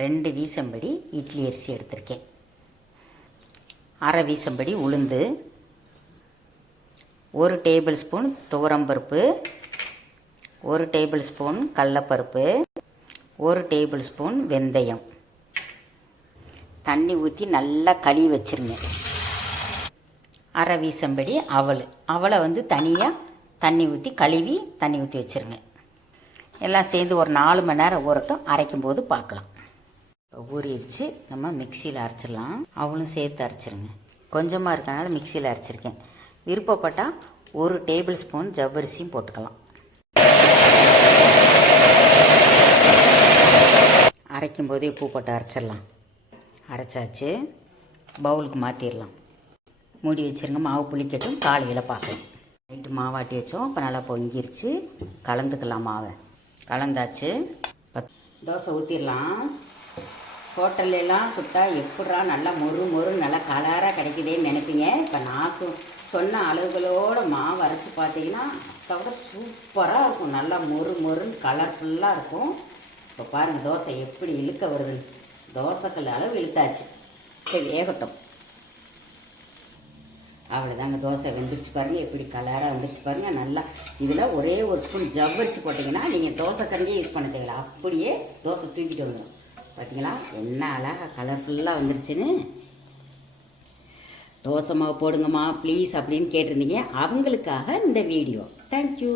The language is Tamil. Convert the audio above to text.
ரெண்டு வீசம்படி இட்லி அரிசி எடுத்திருக்கேன். அரை வீசம்படி உளுந்து ஒரு டேபிள் ஸ்பூன் துவரம்பருப்பு ஒரு டேபிள் ஸ்பூன் கடலப்பருப்பு ஒரு டேபிள் ஸ்பூன் வெந்தயம். தண்ணி ஊற்றி நல்லா கழுவி வச்சிருங்க. அரை வீசம்படி அவல். அவளை வந்து தனியாக தண்ணி ஊற்றி கழுவி தண்ணி ஊற்றி வச்சிருங்க. எல்லாம் சேர்ந்து ஒரு நாலு மணி நேரம் ஊறட்டும். அரைக்கும் போது பார்க்கலாம். ஊறிடுச்சு நம்ம மிக்சியில் அரைச்சிடலாம். அவளும் சேர்த்து அரைச்சிருங்க. கொஞ்சமாக இருக்கனால மிக்சியில் அரைச்சிருக்கேன். விருப்பப்பட்டால் ஒரு டேபிள் ஸ்பூன் ஜவ்வரிசியும் போட்டுக்கலாம். அரைக்கும் போதே உப்பு போட்டு அரைச்சிடலாம். அரைச்சாச்சு. பவுலுக்கு மாற்றிடலாம் மூடி வச்சிருங்க. மாவு புளிக்கட்டும். காலையில் பார்க்கலாம் நைட்டு மாவாட்டி வச்சோம். இப்போ நல்லா பொங்கிருச்சு. கலந்துக்கலாம் மாவை. கலந்தாச்சு. பத்- தோசை ஊற்றிடலாம் ஹோட்டல்லாம் சுட்டா எப்படா நல்லா மொறு மொறு நல்லா கலராக கிடைக்குதேன்னு நினைப்பீங்க. இப்போ நான் சொ சொன்ன அளவுகளோட மாவு அரைச்சி பார்த்தீங்கன்னா அதை விட சூப்பராக இருக்கும். நல்லா மொறு மொறுன்னு கலர்ஃபுல்லாக இருக்கும். இப்போ பாருங்கள் தோசை எப்படி இழுக்க வருதுன்னு. தோசைக்கல் அளவு இழுத்தாச்சு. சரி வேகட்டும். அவ்வளோதாங்க தோசை வெந்துருச்சு பாருங்கள் எப்படி கலராக வந்துருச்சு பாருங்கள் நல்லா இதில் ஒரே ஒரு ஸ்பூன் ஜவ்வரிசி போட்டிங்கன்னா நீங்கள் தோசை கரண்டியே யூஸ் பண்ண தேவையில்ல. அப்படியே தோசை தூக்கிட்டு வந்துடும் பார்த்தீங்களா என்ன அழகாக கலர்ஃபுல்லாக வந்துருச்சுன்னு. தோசை மாவு போடுங்கம்மா ப்ளீஸ் அப்படின்னு கேட்டிருந்தீங்க. அவங்களுக்காக இந்த வீடியோ தேங்க்யூ